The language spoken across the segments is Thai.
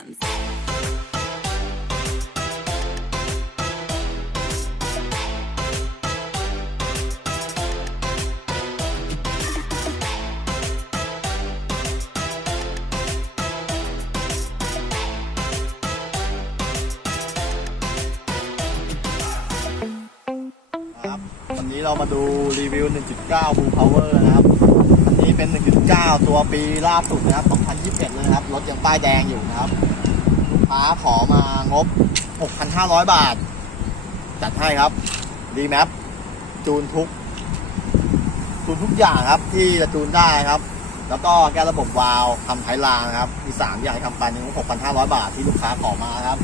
hands. ครับวันนี้เรามาดูรีวิว 1.9 Full Power นะครับ เป็น 1.9 ตัวปีล่าสุดนะครับ 2021 เลยครับ รถยังป้ายแดงอยู่นะครับ ลูกค้าขอมางบ 6,500 บาท จัดให้ครับดีแมปจูนทุก จูนทุกอย่างครับที่จะจูนได้ครับ แล้วก็แก้ระบบวาล์วทำไทยรางนะครับมีสามอย่างทำไปในงบ6,500 บาทที่ลูกค้าขอมาครับ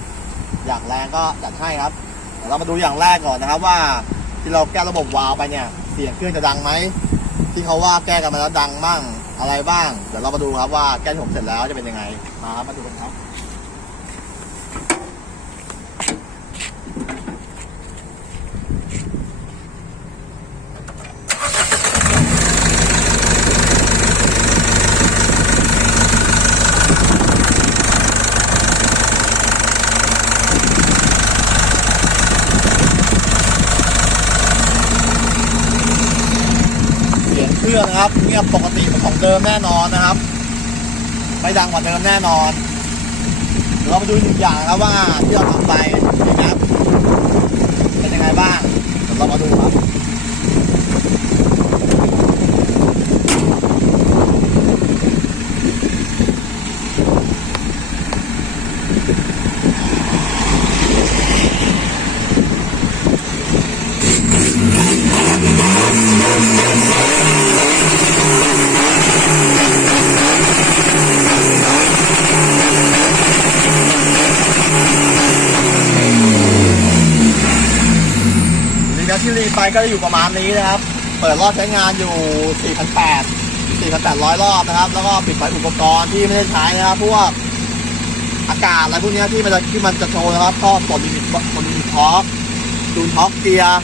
อย่างแรงก็จัดให้ครับเรามาดูอย่างแรกก่อนนะครับว่าที่เราแก้ระบบวาล์วไปเนี่ย เสียงเครื่องจะดังไหม ที่เขาว่าแก้กันมาแล้วดังบ้างอะไรบ้าง เดี๋ยวเรามาดูครับว่าแก้ที่ผมเสร็จแล้วจะเป็นยังไง มาครับมาดูกันครับ งเครื่องนะครับเงียบปกติเป็นของเดิมแน่นอนนะครับ ไม่ดังกว่าเดิมแน่นอน เรามาดูหนึ่งอย่างครับว่าที่เราทำไปนะครับเป็นยังไงบ้างเดี๋ยวเรามาดูครับ ที่รีไปก็จะอยู่ประมาณนี้นะครับ เปิดรอบใช้งานอยู่ 4,800 4,800 รอบนะครับ แล้วก็ปิดไฟอุปกรณ์ที่ไม่ได้ใช้นะครับพวกอากาศอะไรพวกนี้ที่มันจะที่มันจะโชว์นะครับ ก็กดลิมิตกดลิมิตท็อกจูนท็อกเกียร์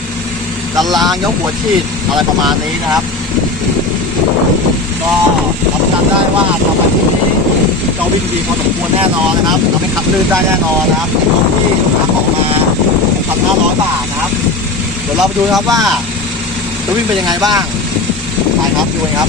ดันลางยกหัวฉีดอะไรประมาณนี้นะครับ ก็รับประกันได้ว่าต่อไปนี้ก็วิ่งดีพอสมควรแน่นอนนะครับเราไม่ขับลื่นได้แน่นอนนะครับในรถที่ลูกค้าของมา6,500 บาทนะครับ เดี๋ยวเราไปดูครับว่าจะวิ่งเป็นยังไงบ้างไปครับดูกันครับ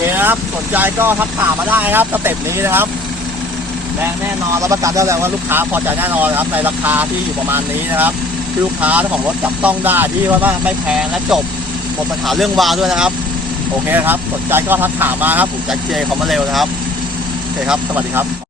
โอเคนะครับสนใจก็ทักถามมาได้ครับสเต็ปนี้นะครับแรงแน่นอนรับประกันได้เลยว่าลูกค้าพอใจแน่นอนครับในราคาที่อยู่ประมาณนี้นะครับที่ลูกค้าเจ้าของรถจับต้องได้ที่ว่าไม่แพงและจบหมดปัญหาเรื่องวาล์ด้วยนะครับ โอเคครับสนใจก็ทักถามมาครับผมแจ็คเจคอมมาเร็วนะครับโอเคครับ สวัสดีครับ